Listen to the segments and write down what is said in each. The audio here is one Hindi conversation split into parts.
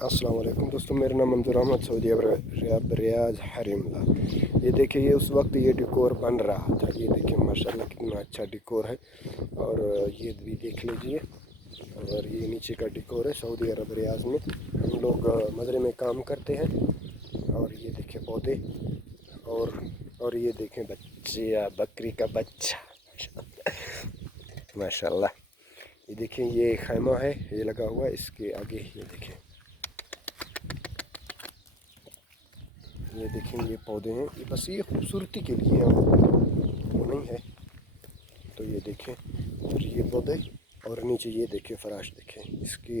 अस्सलाम वालेकुम दोस्तों, मेरा नाम मंजूर अहमद, सऊदी रियाज़ हरीम। ये देखिए, ये उस वक्त ये डिकोर बन रहा था। ये देखिए माशाल्लाह कितना अच्छा डिकोर है। और ये भी देख लीजिए। और ये नीचे का डिकोर है। सऊदी अरब रियाज़ में हम लोग मजरे में काम करते हैं। और ये देखिए पौधे और ये देखें बच्चे, बकरी का बच्चा माशाल्लाह। ये देखें, ये खैमा है, ये लगा हुआ है। इसके आगे ये देखें, ये देखें, ये पौधे हैं। ये बस ये खूबसूरती के लिए हैं, वो नहीं है। तो ये देखें, और ये पौधे, और नीचे ये देखें फराश। देखें इसकी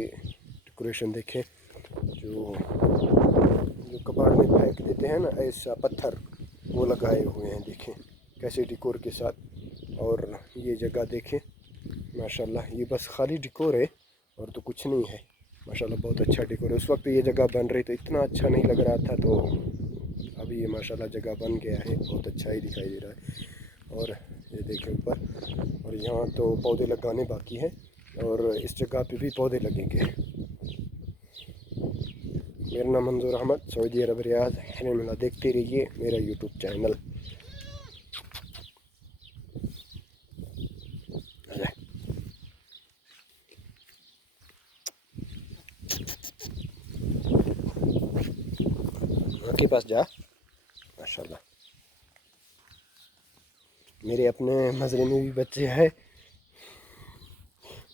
डेकोरेशन, देखें जो कबाड़ में फेंक देते हैं ना, ऐसा पत्थर वो लगाए हुए हैं। देखें कैसे डिकोर के साथ। और ये जगह देखें माशाल्लाह, ये बस खाली डिकोर है और तो कुछ नहीं है। माशाल्लाह बहुत अच्छा डिकोर है। उस वक्त ये जगह बन रही तो इतना अच्छा नहीं लग रहा था, तो अभी ये माशाल्लाह जगह बन गया है, बहुत अच्छा ही दिखाई दे रहा है। और ये देखें ऊपर, और यहाँ तो पौधे लगाने बाकी हैं, और इस जगह पे भी पौधे लगेंगे। मेरा नाम मंजूर अहमद, सऊदी अरब रियाज़ हरीम। देखते रहिए मेरा यूट्यूब चैनल। के पास जा। माशाल्लाह मेरे अपने मजरे में भी बच्चे हैं,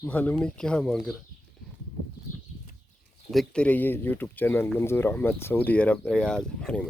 मालूम नहीं क्या मांग रहा। देखते रहिए यूट्यूब चैनल मंजूर अहमद, सऊदी अरब रियाज़ हरीम।